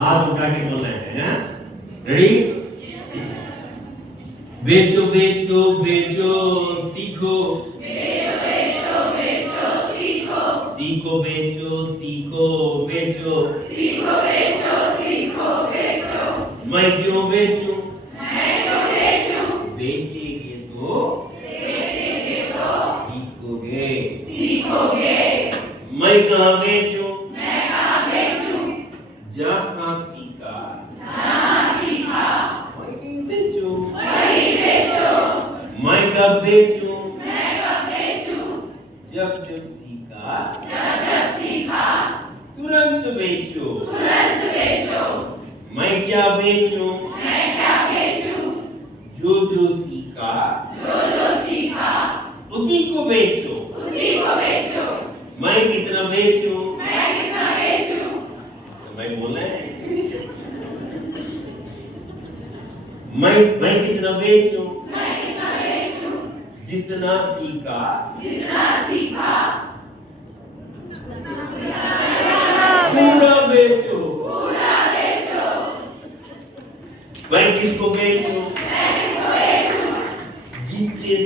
हाथ उठा के बोलना है ना। रेडी? बेचो बेचो बेचो सीखो, सीखो बेचो सीखो बेचो, मैं क्यों बेचूं, बेचेंगे तो सीखोगे। मैं कहाँ बेचूं, जहाँ सीखा वहीं बेचूं। मैं कब बेचूं, जब जब सीखा तुरंत बेचो। मैं क्या बेचूं, जो जो सीखा उसी को बेचो। मैं कितना बेचूं, मैं बोला है। मैं कितना बेचूं, जितना सीखा पूरा बेचो। मैं किसको बेचूं, जिससे